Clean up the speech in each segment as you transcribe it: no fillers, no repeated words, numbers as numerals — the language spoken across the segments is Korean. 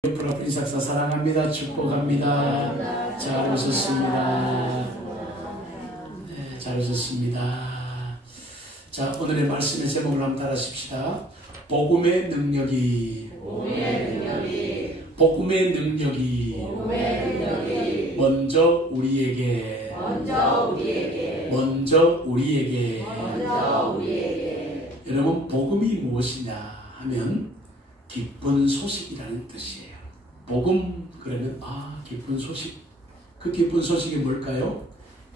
프로프 인삭사 사랑합니다. 축복합니다. 잘 오셨습니다. 네, 잘 오셨습니다. 자, 오늘의 말씀의 제목을 한번 따라하십시다. 복음의 능력이 먼저 우리에게 여러분, 복음이 무엇이냐 하면 기쁜 소식이라는 뜻이에요. 복음 그러면 기쁜 소식. 그 기쁜 소식이 뭘까요?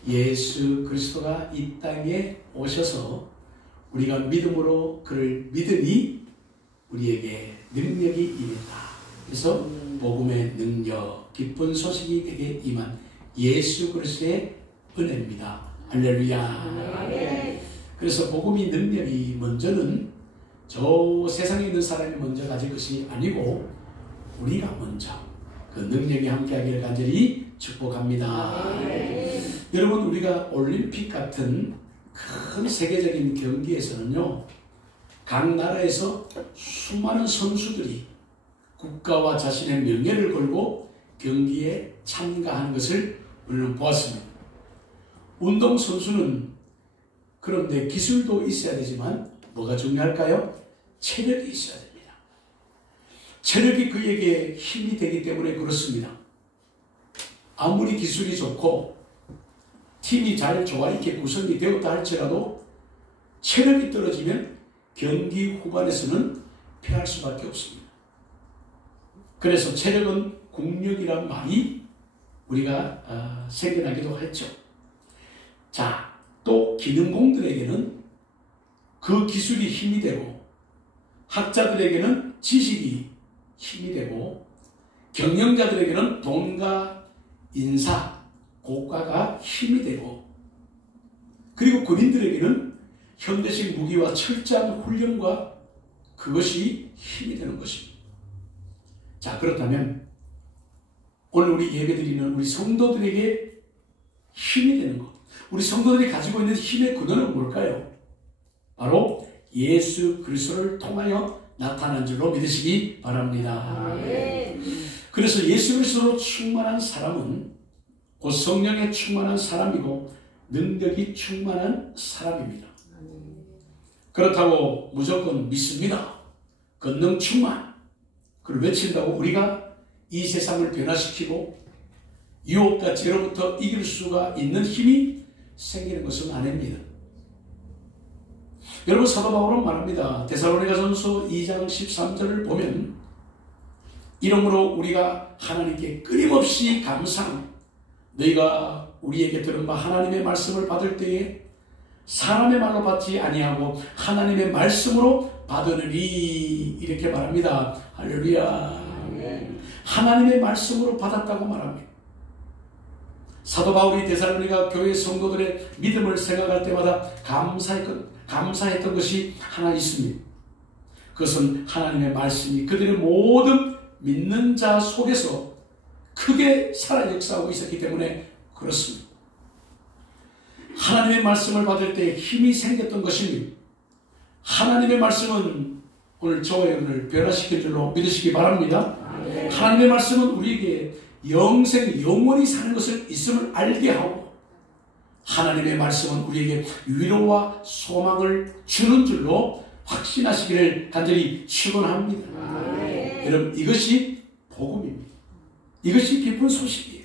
예수 그리스도가 이 땅에 오셔서 우리가 믿음으로 그를 믿으니 우리에게 능력이 임했다. 그래서 복음의 능력, 기쁜 소식이 되게 임한 예수 그리스도의 은혜입니다. 할렐루야. 그래서 복음이 능력이 먼저는 저 세상에 있는 사람이 먼저 가질 것이 아니고 우리가 먼저 그 능력이 함께하기를 간절히 축복합니다. 여러분, 우리가 올림픽 같은 큰 세계적인 경기에서는요, 각 나라에서 수많은 선수들이 국가와 자신의 명예를 걸고 경기에 참가하는 것을 우리는 보았습니다. 운동선수는 그런데 기술도 있어야 되지만 뭐가 중요할까요? 체력이 있어야 됩니다. 체력이 그에게 힘이 되기 때문에 그렇습니다. 아무리 기술이 좋고 팀이 잘 조화있게 구성이 되었다 할지라도 체력이 떨어지면 경기 후반에서는 패할 수밖에 없습니다. 그래서 체력은 국력이란 말이 우리가 생겨나기도 했죠. 자, 또 기능공들에게는 그 기술이 힘이 되고 학자들에게는 지식이 힘이 되고 경영자들에게는 돈과 인사, 고가가 힘이 되고 그리고 군인들에게는 현대식 무기와 철저한 훈련과 그것이 힘이 되는 것입니다. 자, 그렇다면 오늘 우리 예배드리는 우리 성도들에게 힘이 되는 것, 우리 성도들이 가지고 있는 힘의 근원은 뭘까요? 바로 예수 그리스도를 통하여 나타난 줄로 믿으시기 바랍니다. 그래서 예수 그리스도로 충만한 사람은 곧 성령에 충만한 사람이고 능력이 충만한 사람입니다. 그렇다고 무조건 믿습니다. 권능 충만. 그걸 외친다고 우리가 이 세상을 변화시키고 유혹과 죄로부터 이길 수가 있는 힘이 생기는 것은 아닙니다. 여러분, 사도 바울은 말합니다. 데살로니가전서 2장 13절을 보면 이러므로 우리가 하나님께 끊임없이 감사하며 너희가 우리에게 들은 바 하나님의 말씀을 받을 때에 사람의 말로 받지 아니하고 하나님의 말씀으로 받으리니 이렇게 말합니다. 할렐루야. 하나님의 말씀으로 받았다고 말합니다. 사도 바울이 데살로니가 교회 성도들의 믿음을 생각할 때마다 감사했던 것이 하나 있습니다. 그것은 하나님의 말씀이 그들의 모든 믿는 자 속에서 크게 살아 역사하고 있었기 때문에 그렇습니다. 하나님의 말씀을 받을 때 힘이 생겼던 것입니다. 하나님의 말씀은 오늘 저와 여러분을 변화시킬 줄로 믿으시기 바랍니다. 하나님의 말씀은 우리에게 영원히 사는 것을 있음을 알게 하고 하나님의 말씀은 우리에게 위로와 소망을 주는 줄로 확신하시기를 간절히 축원합니다. 여러분, 이것이 복음입니다. 이것이 기쁜 소식이에요.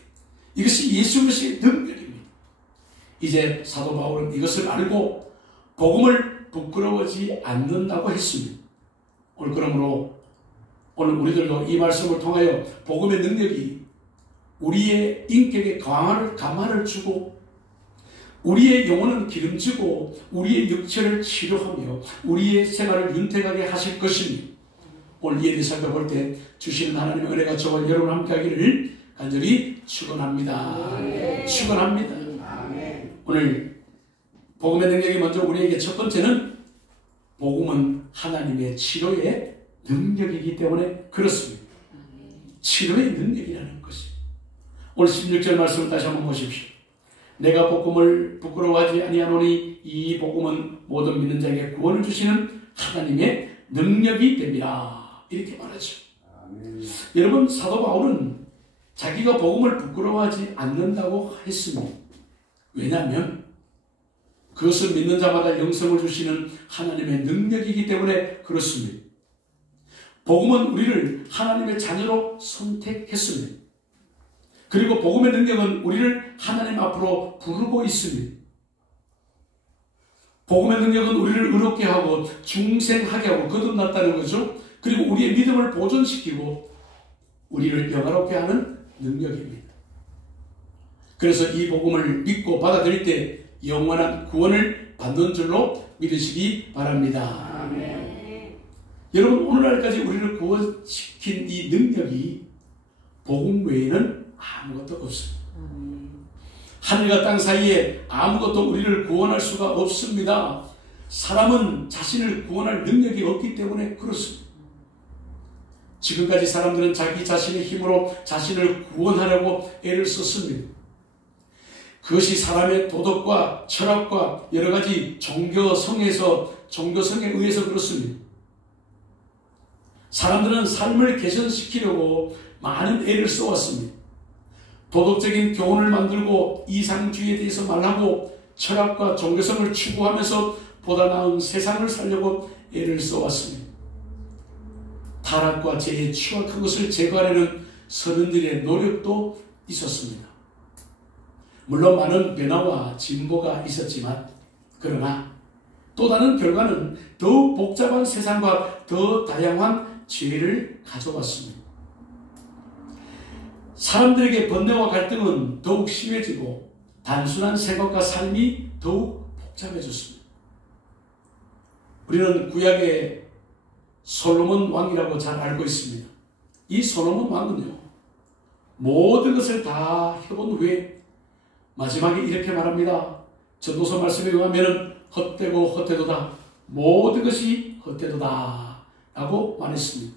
이것이 예수 그리스도의 능력입니다. 이제 사도 바울은 이것을 알고 복음을 부끄러워하지 않는다고 했습니다. 그러므로 오늘 우리들도 이 말씀을 통하여 복음의 능력이 우리의 인격에 감화를 주고 우리의 영혼은 기름지고 우리의 육체를 치료하며 우리의 생활을 윤택하게 하실 것입니다. 오늘 이 일을 살펴볼 때 주시는 하나님의 은혜가 저와 여러분 함께 하기를 간절히 축원합니다. 축원합니다. 오늘 복음의 능력이 먼저 우리에게 첫 번째는 복음은 하나님의 치료의 능력이기 때문에 그렇습니다. 치료의 능력이라는 것이. 오늘 16절 말씀을 다시 한번 보십시오. 내가 복음을 부끄러워하지 아니하노니 이 복음은 모든 믿는 자에게 구원을 주시는 하나님의 능력이 됩니다. 이렇게 말하죠. 여러분, 사도 바울은 자기가 복음을 부끄러워하지 않는다고 했습니다. 왜냐하면 그것을 믿는 자마다 영생을 주시는 하나님의 능력이기 때문에 그렇습니다. 복음은 우리를 하나님의 자녀로 선택했습니다. 그리고 복음의 능력은 우리를 하나님 앞으로 부르고 있습니다. 복음의 능력은 우리를 의롭게 하고 중생하게 하고 거듭났다는 거죠. 그리고 우리의 믿음을 보존시키고 우리를 영화롭게 하는 능력입니다. 그래서 이 복음을 믿고 받아들일 때 영원한 구원을 받는 줄로 믿으시기 바랍니다. 아멘. 여러분, 오늘날까지 우리를 구원시킨 이 능력이 복음 외에는 아무것도 없습니다. 하늘과 땅 사이에 아무것도 우리를 구원할 수가 없습니다. 사람은 자신을 구원할 능력이 없기 때문에 그렇습니다. 지금까지 사람들은 자기 자신의 힘으로 자신을 구원하려고 애를 썼습니다. 그것이 사람의 도덕과 철학과 여러 가지 종교성에 의해서 그렇습니다. 사람들은 삶을 개선시키려고 많은 애를 써왔습니다. 도덕적인 교훈을 만들고 이상주의에 대해서 말하고 철학과 종교성을 추구하면서 보다 나은 세상을 살려고 애를 써왔습니다. 타락과 죄의 추악한 것을 제거하려는 선원들의 노력도 있었습니다. 물론 많은 변화와 진보가 있었지만 그러나 또 다른 결과는 더욱 복잡한 세상과 더 다양한 죄를 가져왔습니다. 사람들에게 번뇌와 갈등은 더욱 심해지고 단순한 생각과 삶이 더욱 복잡해졌습니다. 우리는 구약의 솔로몬 왕이라고 잘 알고 있습니다. 이 솔로몬 왕은요, 모든 것을 다 해본 후에 마지막에 이렇게 말합니다. 전도서 말씀에 의하면 헛되고 헛되도다. 모든 것이 헛되도다 라고 말했습니다.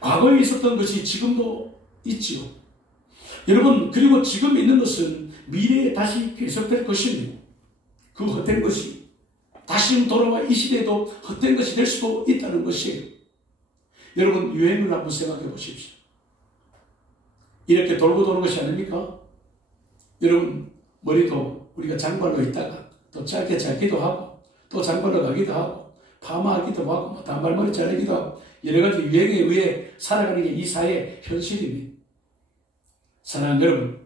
과거에 있었던 것이 지금도 있지요. 여러분, 그리고 지금 있는 것은 미래에 다시 계속될 것입니다. 그 헛된 것이 다시 돌아와 이 시대에도 헛된 것이 될 수도 있다는 것이에요. 여러분, 유행을 한번 생각해 보십시오. 이렇게 돌고 도는 것이 아닙니까? 여러분, 머리도 우리가 장발로 있다가 또 짧기도 하고 또 장발로 가기도 하고 파마하기도 하고 단발머리 자르기도 하고 여러 가지 유행에 의해 살아가는 게 이 사회의 현실입니다. 사랑하는 여러분,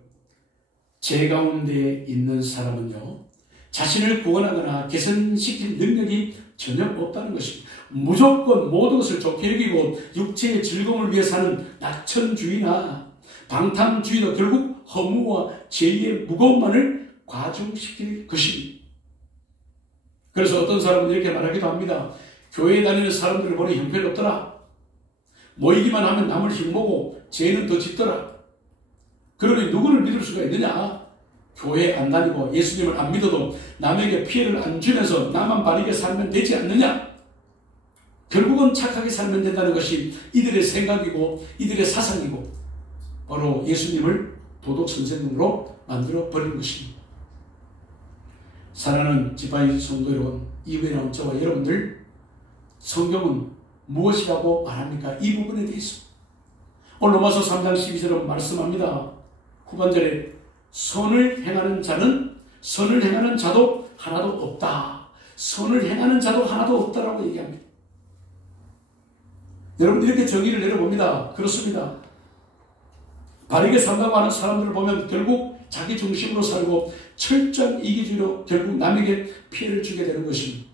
제 가운데 있는 사람은요, 자신을 구원하거나 개선시킬 능력이 전혀 없다는 것입니다. 무조건 모든 것을 좋게 여기고 육체의 즐거움을 위해 사는 낙천주의나 방탕주의도 결국 허무와 죄의 무거움만을 과중시킬 것입니다. 그래서 어떤 사람은 이렇게 말하기도 합니다. 교회에 다니는 사람들을 보니 형편없더라. 모이기만 하면 남을 흉보고 죄는 더 짓더라. 그러니 누구를 믿을 수가 있느냐? 교회 안 다니고 예수님을 안 믿어도 남에게 피해를 안 주면서 나만 바르게 살면 되지 않느냐? 결국은 착하게 살면 된다는 것이 이들의 생각이고 이들의 사상이고 바로 예수님을 도덕 선생님으로 만들어 버린 것입니다. 사랑하는 지파이 성도 여러분, 이후에 나온 저와 여러분들, 성경은 무엇이라고 말합니까? 이 부분에 대해서 오늘 로마서 3장 12절은 말씀합니다. 후반절에 선을 행하는 자도 하나도 없다. 선을 행하는 자도 하나도 없다라고 얘기합니다. 여러분, 이렇게 정의를 내려봅니다. 그렇습니다. 바르게 산다고 하는 사람들을 보면 결국 자기 중심으로 살고 철저한 이기주의로 결국 남에게 피해를 주게 되는 것입니다.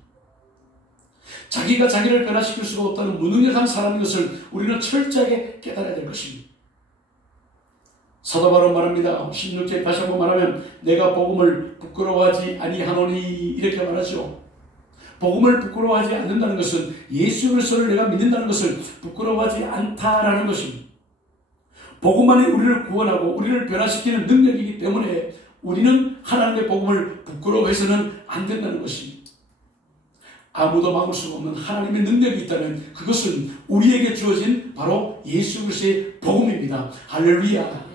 자기가 자기를 변화시킬 수가 없다는 무능력한 사람인 것을 우리는 철저하게 깨달아야 될 것입니다. 사도 바울은 말합니다. 16절 다시 한번 말하면 내가 복음을 부끄러워하지 아니하노니 이렇게 말하죠. 복음을 부끄러워하지 않는다는 것은 예수 그리스도를 내가 믿는다는 것을 부끄러워하지 않다라는 것입니다. 복음만이 우리를 구원하고 우리를 변화시키는 능력이기 때문에 우리는 하나님의 복음을 부끄러워해서는 안 된다는 것입니다. 아무도 막을 수 없는 하나님의 능력이 있다면 그것은 우리에게 주어진 바로 예수 그리스도의 복음입니다. 할렐루야.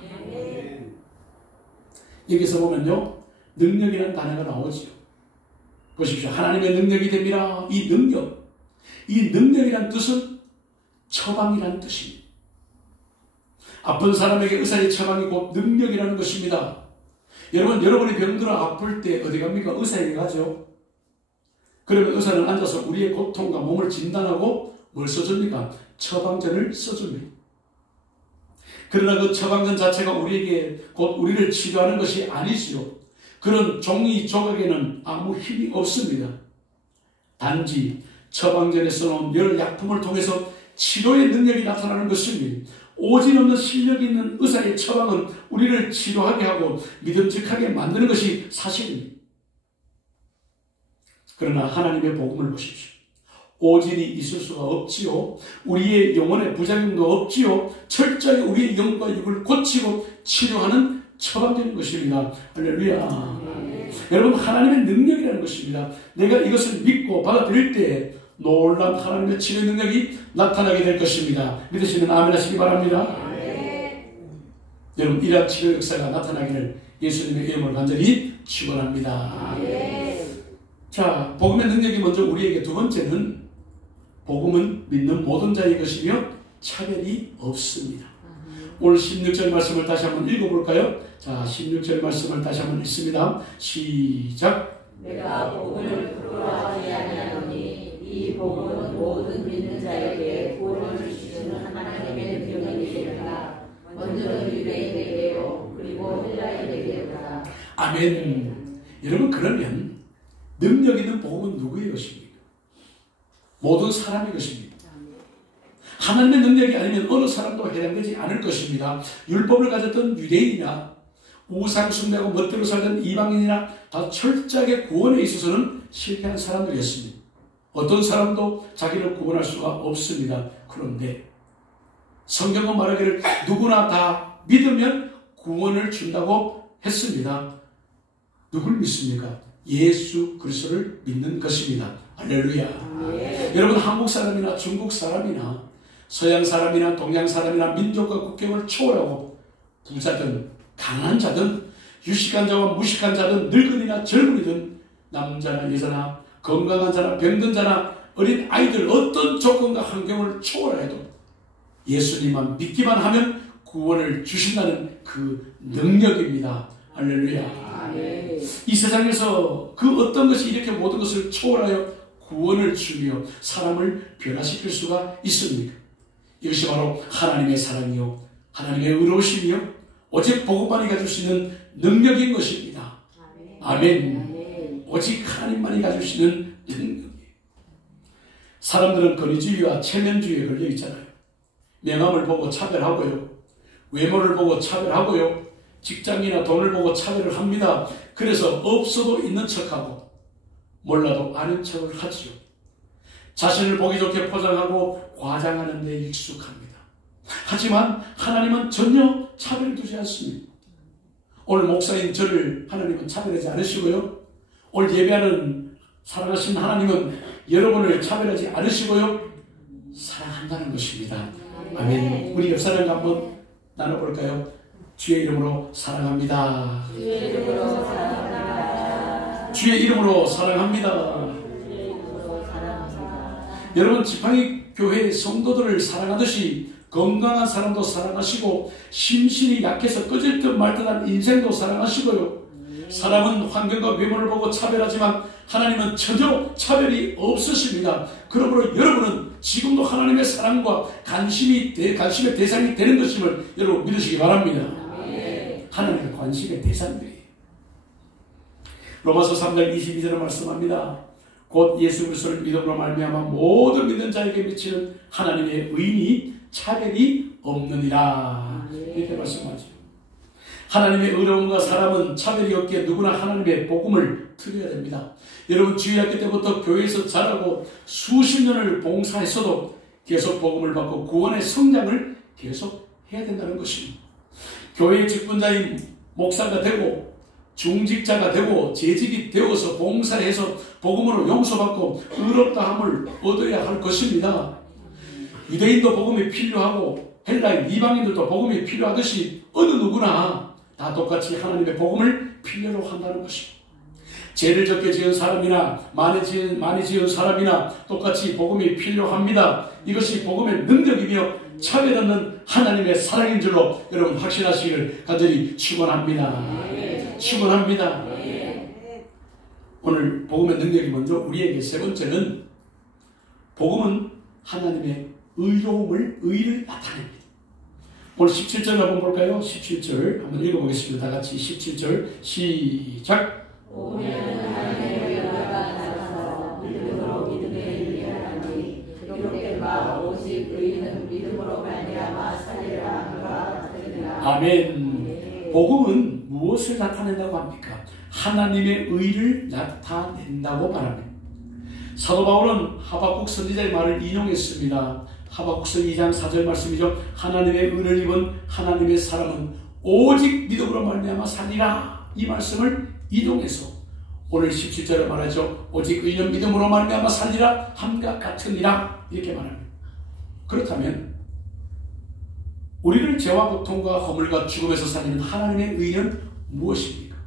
여기서 보면요, 능력이라는 단어가 나오죠. 보십시오. 하나님의 능력이 됩니다. 이 능력이란 뜻은 처방이라는 뜻입니다. 아픈 사람에게 의사의 처방이 곧 능력이라는 것입니다. 여러분, 여러분이 병들어 아플 때 어디 갑니까? 의사에게 가죠. 그러면 의사는 앉아서 우리의 고통과 몸을 진단하고 뭘 써줍니까? 처방전을 써줍니다. 그러나 그 처방전 자체가 우리에게 곧 우리를 치료하는 것이 아니지요. 그런 종이 조각에는 아무 힘이 없습니다. 단지 처방전에 써놓은 여러 약품을 통해서 치료의 능력이 나타나는 것입니다. 오진 없는 실력이 있는 의사의 처방은 우리를 치료하게 하고 믿음직하게 만드는 것이 사실입니다. 그러나 하나님의 복음을 보십시오. 오진이 있을 수가 없지요. 우리의 영혼의 부작용도 없지요. 철저히 우리의 영과 육을 고치고 치료하는 처방적인 것입니다. 할렐루야. 여러분, 하나님의 능력이라는 것입니다. 내가 이것을 믿고 받아들일 때 놀라운 하나님의 치료 능력이 나타나게 될 것입니다. 믿으시면 아멘 하시기 바랍니다. 여러분, 이러한 치료 역사가 나타나기를 예수님의 이름으로 간절히 축원합니다. 자, 복음의 능력이 먼저 우리에게, 두 번째는 복음은 믿는 모든 자의 것이며 차별이 없습니다. 오늘 16절 말씀을 다시 한번 읽어볼까요? 자, 16절 말씀을 다시 한번 읽습니다. 시작. 내가 복음을 부끄러워하지 아니하노니 이 복음은 모든 믿는 자에게 구원을 주시는 하나님의 능력이 되리라. 먼저 유대인에게요 그리고 헬라인에게로다. 아멘. 여러분, 그러면 능력 있는 복음은 누구의 것입니까? 모든 사람의 것입니다. 하나님의 능력이 아니면 어느 사람도 해당되지 않을 것입니다. 율법을 가졌던 유대인이나 우상 숭배하고 멋대로 살던 이방인이나 다 철저하게 구원에 있어서는 실패한 사람들이었습니다. 어떤 사람도 자기를 구원할 수가 없습니다. 그런데 성경은 말하기를 누구나 다 믿으면 구원을 준다고 했습니다. 누굴 믿습니까? 예수 그리스도를 믿는 것입니다. 할렐루야. 여러분, 한국 사람이나 중국 사람이나 서양 사람이나 동양 사람이나 민족과 국경을 초월하고 부자든 강한 자든 유식한 자와 무식한 자든 늙은이나 젊은이든 남자나 여자나 건강한 자나 병든 자나 어린 아이들 어떤 조건과 환경을 초월해도 예수님만 믿기만 하면 구원을 주신다는 그 능력입니다. 할렐루야. 이 세상에서 그 어떤 것이 이렇게 모든 것을 초월하여 구원을 주며 사람을 변화시킬 수가 있습니까? 이것이 바로 하나님의 사랑이요 하나님의 의로우심이요 오직 복음만이 가질 수 있는 능력인 것입니다. 아멘. 오직 하나님만이 가질 수 있는 능력이에요. 사람들은 권위주의와 체면주의에 걸려 있잖아요. 명함을 보고 차별하고요, 외모를 보고 차별하고요, 직장이나 돈을 보고 차별을 합니다. 그래서 없어도 있는 척하고 몰라도 아는 척을 하지요. 자신을 보기 좋게 포장하고 과장하는 데 익숙합니다. 하지만 하나님은 전혀 차별을 두지 않습니다. 오늘 목사인 저를 하나님은 차별하지 않으시고요, 오늘 예배하는 사랑하신 하나님은 여러분을 차별하지 않으시고요, 사랑한다는 것입니다. 아멘. 우리 옆 사람과 한번 나눠볼까요? 주의 이름으로 사랑합니다. 주의 이름으로 사랑합니다. 주의 이름으로 사랑합니다. 여러분, 지팡이 교회의 성도들을 사랑하듯이 건강한 사람도 사랑하시고 심신이 약해서 꺼질 듯 말 듯한 인생도 사랑하시고요, 사람은 환경과 외모를 보고 차별하지만 하나님은 전혀 차별이 없으십니다. 그러므로 여러분은 지금도 하나님의 사랑과 관심의 대상이 되는 것임을 여러분 믿으시기 바랍니다. 하나님의 관심의 대상들이에요. 로마서 3장 22절에 말씀합니다. 곧 예수 그리스도를 믿음으로 말미암아 모든 믿는 자에게 미치는 하나님의 의인이 차별이 없느니라. 이렇게 말씀하죠. 하나님의 의로움과 사람은 차별이 없기에 누구나 하나님의 복음을 드려야 됩니다. 여러분, 주일학교 때부터 교회에서 자라고 수십 년을 봉사했어도 계속 복음을 받고 구원의 성장을 계속 해야 된다는 것입니다. 교회의 직분자인 목사가 되고 중직자가 되고 재직이 되어서 봉사해서 복음으로 용서받고 의롭다함을 얻어야 할 것입니다. 유대인도 복음이 필요하고 헬라인 이방인들도 복음이 필요하듯이 어느 누구나 다 똑같이 하나님의 복음을 필요로 한다는 것입니다. 죄를 적게 지은 사람이나 많이 지은 사람이나 똑같이 복음이 필요합니다. 이것이 복음의 능력이며 차별 없는 하나님의 사랑인 줄로 여러분 확신하시기를 간절히 축원합니다. 축원합니다. 오늘 복음의 능력이 먼저 우리에게 세 번째는 복음은 하나님의 의를 나타냅니다. 오늘 17절 한번 볼까요? 17절 한번 읽어보겠습니다. 다 같이 17절 시작. 오면 하나님의 의가 나타나서 믿음으로 믿음에 이르리하니 기록된 바 오직 의인은 믿음으로 말미암아 살리라 함과 같으니라. 아멘. 복음은 무엇을 나타낸다고 합니까? 하나님의 의를 나타낸다고 말합니다. 사도 바울은 하박국 선지자의 말을 인용했습니다. 하박국서 2장 4절 말씀이죠. 하나님의 의를 입은 하나님의 사람은 오직 믿음으로 말미암아 살리라. 이 말씀을 인용해서 오늘 17절에 말하죠. 오직 의인은 믿음으로 말미암아 살리라 함과 같으니라 이렇게 말합니다. 그렇다면 우리를 죄와 고통과 허물과 죽음에서 살리는 하나님의 의는 무엇입니까?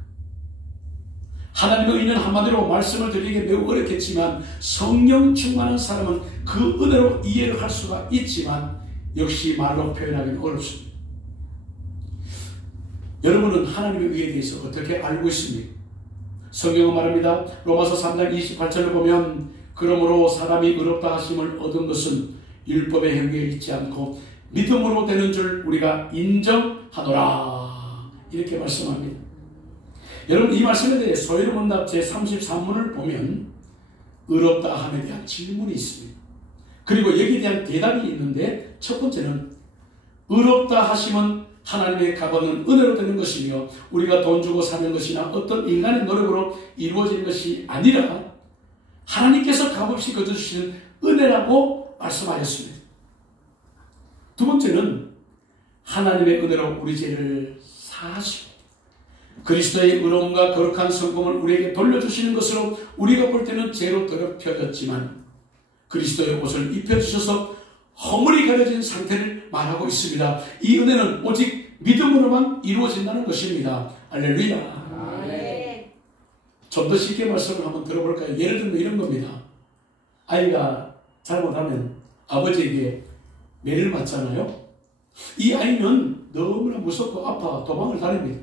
하나님의 의는 한마디로 말씀을 드리기 매우 어렵겠지만 성령 충만한 사람은 그 은혜로 이해를 할 수가 있지만 역시 말로 표현하기는 어렵습니다. 여러분은 하나님의 의에 대해서 어떻게 알고 있습니까? 성경은 말합니다. 로마서 3장 28절을 보면 그러므로 사람이 의롭다 하심을 얻은 것은 율법의 행위에 있지 않고 믿음으로 되는 줄 우리가 인정하노라 이렇게 말씀합니다. 여러분 이 말씀에 대해 소위로 문답 제33문을 보면 의롭다 함에 대한 질문이 있습니다. 그리고 여기에 대한 대답이 있는데 첫 번째는 의롭다 하심은 하나님의 값없는 은혜로 되는 것이며 우리가 돈 주고 사는 것이나 어떤 인간의 노력으로 이루어지는 것이 아니라 하나님께서 값없이 거둬주시는 은혜라고 말씀하셨습니다. 두 번째는 하나님의 은혜로 우리 죄를 사하시고 그리스도의 의로움과 거룩한 성공을 우리에게 돌려주시는 것으로 우리가 볼 때는 죄로 더럽혀졌지만 그리스도의 옷을 입혀주셔서 허물이 가려진 상태를 말하고 있습니다. 이 은혜는 오직 믿음으로만 이루어진다는 것입니다. 할렐루야. 좀 더 쉽게 말씀을 한번 들어볼까요? 예를 들면 이런 겁니다. 아이가 잘못하면 아버지에게 매를 맞잖아요. 이 아이는 너무나 무섭고 아파 도망을 다닙니다.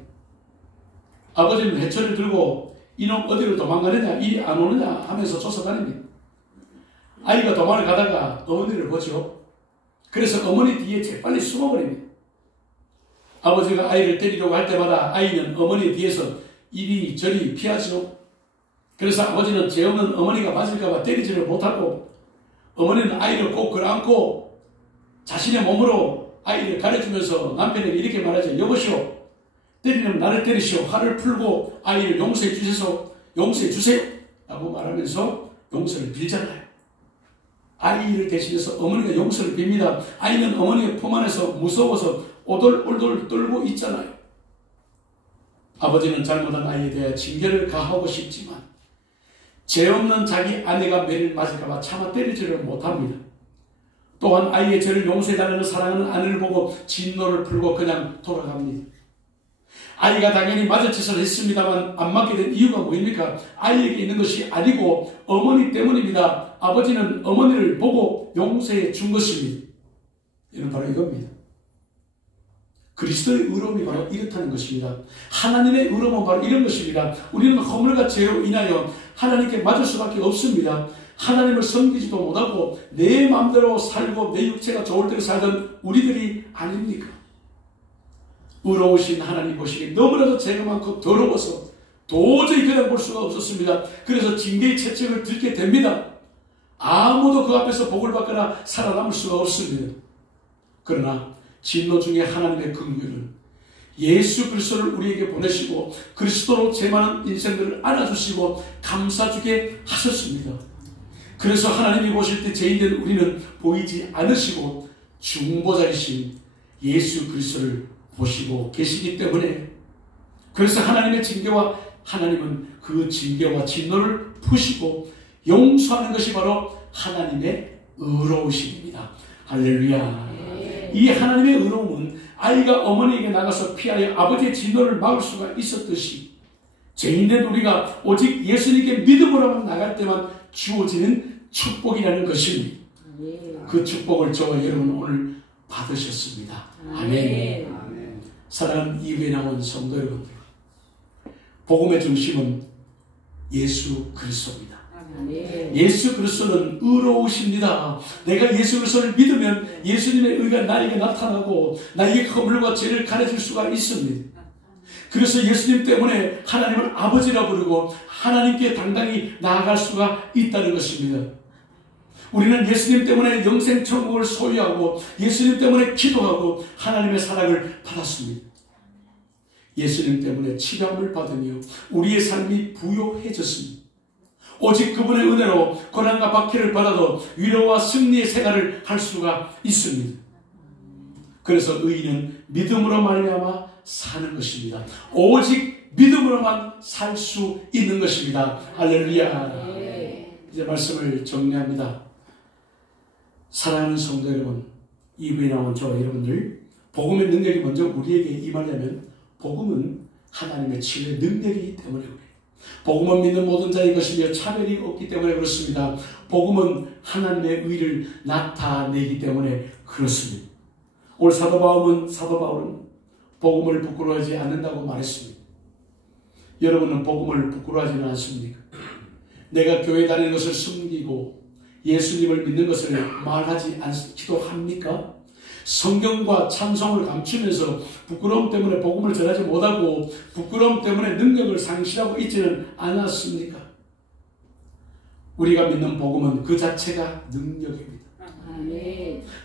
아버지는 해초를 들고 이놈 어디로 도망가느냐 이리 안 오느냐 하면서 쫓아다닙니다. 아이가 도망을 가다가 어머니를 보죠. 그래서 어머니 뒤에 재빨리 숨어버립니다. 아버지가 아이를 때리려고 할 때마다 아이는 어머니 뒤에서 이리저리 피하죠. 그래서 아버지는 죄 없는 어머니가 맞을까봐 때리지를 못하고 어머니는 아이를 꼭 끌어안고 자신의 몸으로 아이를 가려주면서 남편에게 이렇게 말하죠. 여보시오, 때리면 나를 때리시오. 화를 풀고 아이를 용서해 주세요 라고 말하면서 용서를 빌잖아요. 아이를 대신해서 어머니가 용서를 빕니다. 아이는 어머니의 품 안에서 무서워서 오돌오돌 떨고 있잖아요. 아버지는 잘못한 아이에 대해 징계를 가하고 싶지만 죄 없는 자기 아내가 매를 맞을까봐 차마 때리지를 못합니다. 또한 아이의 죄를 용서해달라는 사랑하는 아내를 보고 진노를 풀고 그냥 돌아갑니다. 아이가 당연히 맞을 짓을 했습니다만 안 맞게 된 이유가 뭐입니까? 아이에게 있는 것이 아니고 어머니 때문입니다. 아버지는 어머니를 보고 용서해 준 것입니다. 이는 바로 이겁니다. 그리스도의 의로움이 바로 이렇다는 것입니다. 하나님의 의로움은 바로 이런 것입니다. 우리는 허물과 죄로 인하여 하나님께 맞을 수밖에 없습니다. 하나님을 섬기지도 못하고 내 마음대로 살고 내 육체가 좋을 대로 살던 우리들이 아닙니까? 의로우신 하나님 보시기에 너무나도 죄가 많고 더러워서 도저히 그냥 볼 수가 없었습니다. 그래서 징계의 채찍을 들게 됩니다. 아무도 그 앞에서 복을 받거나 살아남을 수가 없습니다. 그러나 진노 중에 하나님의 긍휼은 예수 그리스도를 우리에게 보내시고 그리스도로 죄 많은 인생들을 안아주시고 감싸주게 하셨습니다. 그래서 하나님이 보실 때 죄인된 우리는 보이지 않으시고 중보자이신 예수 그리스도를 보시고 계시기 때문에 그래서 하나님의 징계와 하나님은 그 징계와 진노를 푸시고 용서하는 것이 바로 하나님의 의로우심입니다. 할렐루야. 이 하나님의 의로움은 아이가 어머니에게 나가서 피하여 아버지의 진노를 막을 수가 있었듯이 죄인된 우리가 오직 예수님께 믿음으로만 나갈 때만 주어지는 축복이라는 것입니다. 그 축복을 저와 여러분 오늘 받으셨습니다. 아멘. 사랑하는 이후에 나온 성도 여러분들, 복음의 중심은 예수 그리스도입니다. 예수 그리스도는 의로우십니다. 내가 예수 그리스도를 믿으면 예수님의 의가 나에게 나타나고 나에게 허물과 죄를 가려줄 수가 있습니다. 그래서 예수님 때문에 하나님을 아버지라 부르고 하나님께 당당히 나아갈 수가 있다는 것입니다. 우리는 예수님 때문에 영생 천국을 소유하고 예수님 때문에 기도하고 하나님의 사랑을 받았습니다. 예수님 때문에 치료함을 받으며 우리의 삶이 부요해졌습니다. 오직 그분의 은혜로 고난과 박해를 받아도 위로와 승리의 생활을 할 수가 있습니다. 그래서 의인은 믿음으로 말미암아 사는 것입니다. 오직 믿음으로만 살 수 있는 것입니다. 할렐루야. 이제 말씀을 정리합니다. 사랑하는 성도 여러분, 이후에 나온 저 여러분들, 복음의 능력이 먼저 우리에게 임하려면 복음은 하나님의 치유의 능력이기 때문에 그래요. 복음은 믿는 모든 자의 것이며 차별이 없기 때문에 그렇습니다. 복음은 하나님의 의를 나타내기 때문에 그렇습니다. 오늘 사도 바울은 복음을 부끄러워하지 않는다고 말했습니다. 여러분은 복음을 부끄러워하지는 않습니까? 내가 교회 다니는 것을 숨기고 예수님을 믿는 것을 말하지 않기도 합니까? 성경과 찬송을 감추면서 부끄러움 때문에 복음을 전하지 못하고 부끄러움 때문에 능력을 상실하고 있지는 않았습니까? 우리가 믿는 복음은 그 자체가 능력입니다.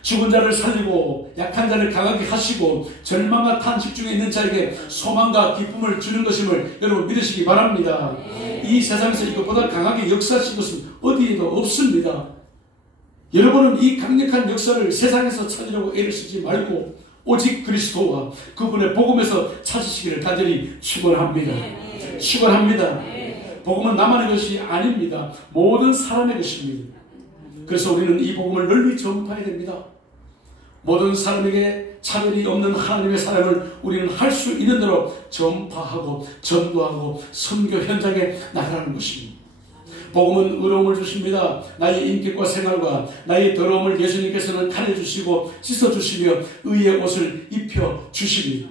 죽은 자를 살리고 약한 자를 강하게 하시고 절망과 탄식 중에 있는 자에게 소망과 기쁨을 주는 것임을 여러분 믿으시기 바랍니다. 이 세상에서 이것보다 강하게 역사하신 것은 어디에도 없습니다. 여러분은 이 강력한 역사를 세상에서 찾으려고 애를 쓰지 말고 오직 그리스도와 그분의 복음에서 찾으시기를 간절히 축원합니다. 축원합니다. 복음은 나만의 것이 아닙니다. 모든 사람의 것입니다. 그래서 우리는 이 복음을 널리 전파해야 됩니다. 모든 사람에게 차별이 없는 하나님의 사랑을 우리는 할 수 있는 대로 전파하고 전도하고 선교 현장에 나가는 것입니다. 복음은 의로움을 주십니다. 나의 인격과 생활과 나의 더러움을 예수님께서는 가려주시고 씻어주시며 의의 옷을 입혀주십니다.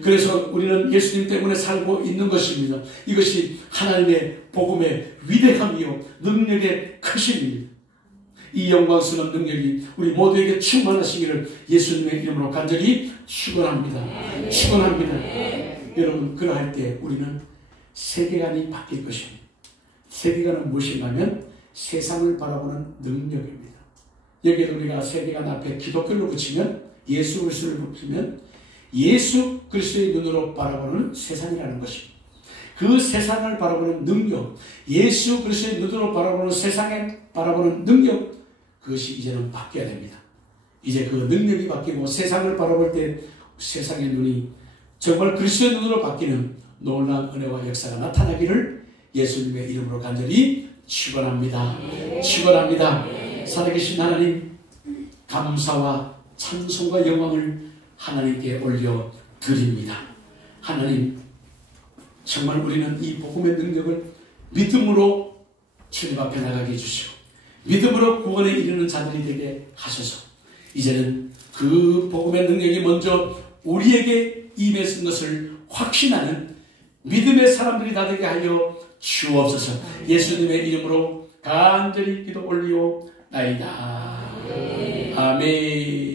그래서 우리는 예수님 때문에 살고 있는 것입니다. 이것이 하나님의 복음의 위대함이요 능력의 크심입니다. 이 영광스러운 능력이 우리 모두에게 충만하시기를 예수님의 이름으로 간절히 축원합니다. 축원합니다. 여러분, 그러할 때 우리는 세계관이 바뀔 것입니다. 세계관은 무엇인가 하면 세상을 바라보는 능력입니다. 여기에도 우리가 세계관 앞에 기독교를 붙이면 예수 그리스도를 붙이면 예수 그리스도의 눈으로 바라보는 세상이라는 것입니다. 그 세상을 바라보는 능력, 예수 그리스도의 눈으로 바라보는 세상에 바라보는 능력, 그것이 이제는 바뀌어야 됩니다. 이제 그 능력이 바뀌고 세상을 바라볼 때 세상의 눈이 정말 그리스도의 눈으로 바뀌는 놀라운 은혜와 역사가 나타나기를 예수님의 이름으로 간절히 축원합니다. 축원합니다. 살아계신 하나님, 감사와 찬송과 영광을 하나님께 올려 드립니다. 하나님, 정말 우리는 이 복음의 능력을 믿음으로 주님 앞에 나가게 해주시고 믿음으로 구원에 이르는 자들이 되게 하소서. 이제는 그 복음의 능력이 먼저 우리에게 임했은 것을 확신하는 믿음의 사람들이 다 되게 하여 주옵소서. 예수님의 이름으로 간절히 기도 올리오나이다. 아멘.